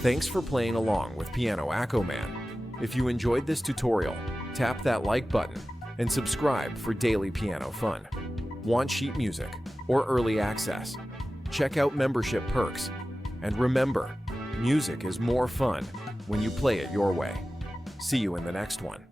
Thanks for playing along with Piano AccoMan. If you enjoyed this tutorial, tap that like button and subscribe for daily piano fun. Want sheet music or early access? Check out membership perks. And remember, music is more fun when you play it your way. See you in the next one.